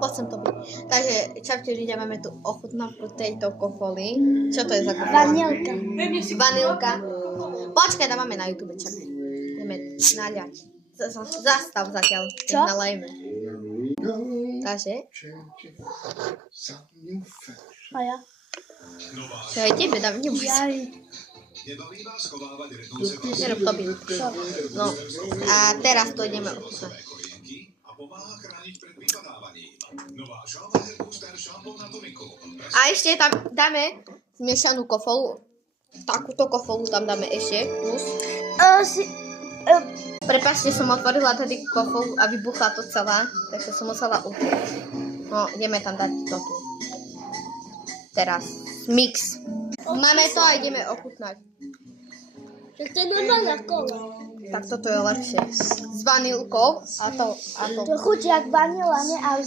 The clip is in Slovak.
Poď sem to byť. Takže, čaute ľudia, máme tu ochutnávku tejto kofoly. Čo to je za kofola? Vanilka. Vanilka. Počkaj, dávame na YouTube, čakaj. Ideme naliať. Zastav zatiaľ. Čo? Nalejme. Takže. A ja? Čo aj tebe dám? Neboj sa. Nerob to byť. No. A teraz to ideme ochutnať. A ešte tam dáme zmiešanú kofolu. Takúto kofolu tam dáme ešte plus. Prepáčte, som otvorila tady kofolu a vybuchla to celá, takže som musela utrieť. No, ideme tam dať to tu. Teraz mix. Máme to a ideme ochutnať. To nemá na kolo. Tak toto je lepšie. S vanilkou a to. To chutí jak vanila, ne? Ale